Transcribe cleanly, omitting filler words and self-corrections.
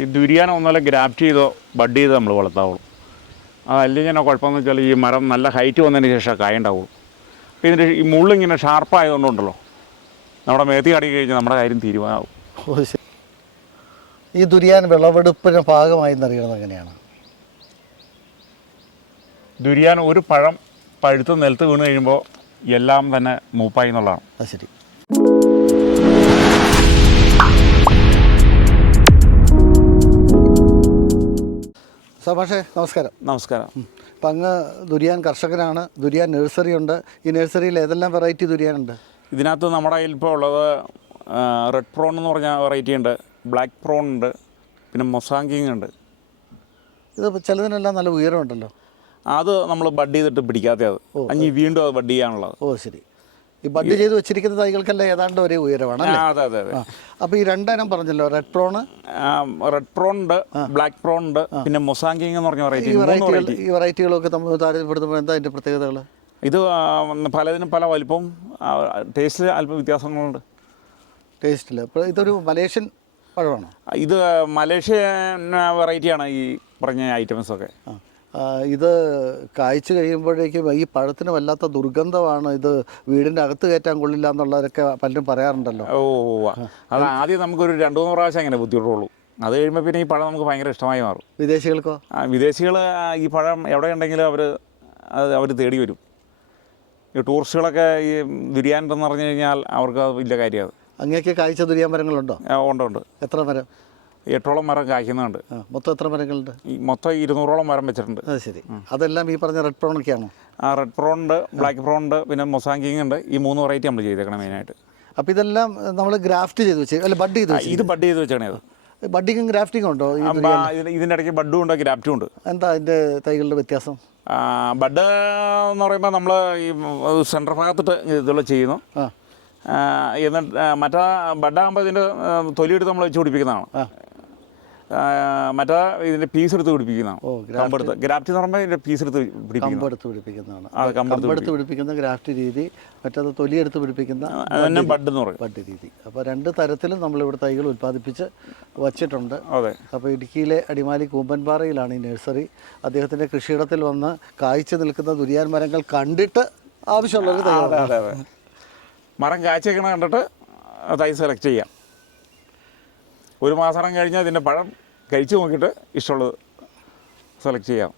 ഈ ദുരിയാൻ ഒന്നുമല്ല ഗ്രാഫ്റ്റ് ചെയ്തോ ബഡ് ചെയ്തോ നമ്മൾ വളർത്താവുള്ളൂ. അതല്ലെങ്കിൽ കുഴപ്പമെന്ന് വെച്ചാൽ ഈ മരം നല്ല ഹൈറ്റ് വന്നതിന് ശേഷം കായ ഉണ്ടാവുള്ളൂ. അപ്പോൾ ഇതിൻ്റെ ഈ മുള്ളിങ്ങനെ ഷാർപ്പായതുകൊണ്ടുണ്ടല്ലോ നമ്മുടെ മേത്തി കടി കഴിഞ്ഞാൽ നമ്മുടെ കാര്യം തീരുമാനമാവും. ഓ ശരി. ഈ ദുരിയാൻ വിളവെടുപ്പിന് ഭാഗമായി എന്നറിയണത് എങ്ങനെയാണ്? ദുരിയാൻ ഒരു പഴം പഴുത്ത് നിലത്ത് വീണ് കഴിയുമ്പോൾ എല്ലാം തന്നെ മൂപ്പായി എന്നുള്ളതാണ്. അത് ശരി. സഭാഷേ നമസ്കാരം. നമസ്കാരം. അപ്പം അങ്ങ് ദുരിയാൻ കർഷകനാണ്, ദുരിയാൻ നഴ്സറി ഉണ്ട്. ഈ നഴ്സറിയിൽ ഏതെല്ലാം വെറൈറ്റി ദുരിയാനുണ്ട്? ഇതിനകത്ത് നമ്മുടെ കയ്യിൽ ഇപ്പോൾ ഉള്ളത് റെഡ് പ്രോൺ എന്ന് പറഞ്ഞ വെറൈറ്റി ഉണ്ട്, ബ്ലാക്ക് പ്രോൺ ഉണ്ട്, പിന്നെ മൊസാങ്കിങ് ഉണ്ട്. ഇത് ചിലതിനെല്ലാം നല്ല ഉയരമുണ്ടല്ലോ. അത് നമ്മൾ ബഡ് ചെയ്തിട്ട് പിടിക്കാത്തത്, അഞ്ഞി വീണ്ടും അത് ബഡ് ചെയ്യാനുള്ളത്. ഓ ശരി. ഈ ബഡ് ചെയ്ത് വെച്ചിരിക്കുന്ന തൈകൾക്കെല്ലാം ഏതാണ്ട് ഒരേ ഉയരമാണ്. അതെ അതെ അതെ. അപ്പോൾ ഈ രണ്ടെണ്ണം പറഞ്ഞല്ലോ, റെഡ് പ്രോൺ ഉണ്ട്, ബ്ലാക്ക് പ്രോൺ ഉണ്ട്, പിന്നെ മൊസാങ്കിങ് എന്ന് പറഞ്ഞ വെറൈറ്റി. ഈ വെറൈറ്റികളൊക്കെ നമ്മൾ താരതമ്യപ്പെടുത്തുമ്പോൾ എന്താ അതിൻ്റെ പ്രത്യേകതകൾ? ഇത് പലതിനും പല വലിപ്പവും ടേസ്റ്റിൽ അല്പം വ്യത്യാസങ്ങളുണ്ട്. ടേസ്റ്റിൽ അപ്പോൾ ഇതൊരു മലേഷ്യൻ പഴമാണോ? ഇത് മലേഷ്യൻ വെറൈറ്റിയാണ് ഈ പറഞ്ഞ ഐറ്റംസൊക്കെ. ഇത് കായ്ച്ചു കഴിയുമ്പോഴേക്കും ഈ പഴത്തിന് വല്ലാത്ത ദുർഗന്ധമാണ്, ഇത് വീടിൻ്റെ അകത്ത് കയറ്റാൻ കൊള്ളില്ല എന്നുള്ളവരൊക്കെ പലരും പറയാറുണ്ടല്ലോ. ഓ അത് ആദ്യം നമുക്കൊരു 2-3 പ്രാവശ്യം അങ്ങനെ ബുദ്ധിമുട്ടുള്ളൂ. അത് കഴിയുമ്പോൾ പിന്നെ ഈ പഴം നമുക്ക് ഭയങ്കര ഇഷ്ടമായി മാറും. വിദേശികൾക്കോ? വിദേശികൾ ഈ പഴം എവിടെ ഉണ്ടെങ്കിലും അവർ തേടി വരും. ഈ ടൂറിസ്റ്റുകളൊക്കെ ഈ ദുരിയാൻ എന്ന് പറഞ്ഞു കഴിഞ്ഞാൽ അവർക്ക് അത് വലിയ കാര്യമാണ്. അങ്ങേക്ക് കായ്ച്ച ദുരിയാൻ മരങ്ങളുണ്ടോ? ഉണ്ട്. എത്ര മരം? 8ഓളം മരം കായ്ക്കുന്നുണ്ട്. മൊത്തം എത്ര മരങ്ങളുണ്ട്? മൊത്തം 200ഓളം മരം വെച്ചിട്ടുണ്ട്. അത് ശരി. അതെല്ലാം ഈ പറഞ്ഞ റെഡ് പ്രോൺ ഒക്കെയാണോ? റെഡ് പ്രോൺ ഉണ്ട്, ബ്ലാക്ക് പ്രോൺ ഉണ്ട്, പിന്നെ മൊസാങ്കിങ് ഉണ്ട്. ഈ 3 വെറൈറ്റി നമ്മൾ ചെയ്തേക്കണം മെയിനായിട്ട്. അപ്പോൾ ഇതെല്ലാം നമ്മൾ ഗ്രാഫ്റ്റ് ചെയ്ത് വെച്ച് അല്ല ബഡ് ചെയ്ത് വെച്ച്? ഇത് ബഡ് ചെയ്ത് വെച്ചാണ്. അത് ബഡിങ്ങും ഗ്രാഫ്റ്റിംഗ് ഉണ്ടോ? ഇതിൻ്റെ ഇടയ്ക്ക് ബഡും ഉണ്ട്, ഗ്രാഫ്റ്റും ഉണ്ട്. എന്താ അതിൻ്റെ തൈകളുടെ വ്യത്യാസം? ബഡ് എന്ന് പറയുമ്പോൾ നമ്മൾ ഈ സെൻറ്റർ ഭാഗത്തിട്ട് ഇതുള്ള ചെയ്യുന്നു. എന്നിട്ട് മറ്റേ ബഡാകുമ്പോൾ ഇതിൻ്റെ തൊലിയെടുത്ത് നമ്മൾ വെച്ച് പിടിപ്പിക്കുന്നതാണ്. മറ്റേ ഇതിൻ്റെ പീസ് എടുത്ത് പിടിപ്പിക്കുന്നതാണ്. കമ്പെടുത്ത്. ഗ്രാഫ്റ്റ് എന്ന് പറയുമ്പോൾ ഇതിൻ്റെ പീസ് എടുത്ത് പിടിപ്പിക്കുന്നതാണ്. കമ്പെടുത്ത് പിടിപ്പിക്കുന്ന ഗ്രാഫ്റ്റ് രീതി, മറ്റേത് തൊലിയെടുത്ത് പിടിപ്പിക്കുന്ന ബഡ് എന്ന് പറയും, ബഡ് രീതി. അപ്പോൾ 2 തരത്തിലും നമ്മളിവിടെ തൈകൾ ഉൽപ്പാദിപ്പിച്ച് വച്ചിട്ടുണ്ട്. അതെ. അപ്പോൾ ഇടുക്കിയിലെ അടിമാലി കൂമ്പൻപാറയിലാണ് ഈ നഴ്സറി. അദ്ദേഹത്തിൻ്റെ കൃഷിയിടത്തിൽ വന്ന് കായ്ച്ചു നിൽക്കുന്ന ദുരിയാൻ മരങ്ങൾ കണ്ടിട്ട് ആവശ്യമുള്ളവർ തൈ. അതെ അതെ. മരം കായ്ച്ചേക്കണ കണ്ടിട്ട് തൈ സെലക്ട് ചെയ്യാം. 1 മാസം കഴിഞ്ഞാൽ ഇതിൻ്റെ പഴം കഴിച്ചു നോക്കിയിട്ട് ഇഷ്ടമുള്ളത് സെലക്ട് ചെയ്യാം.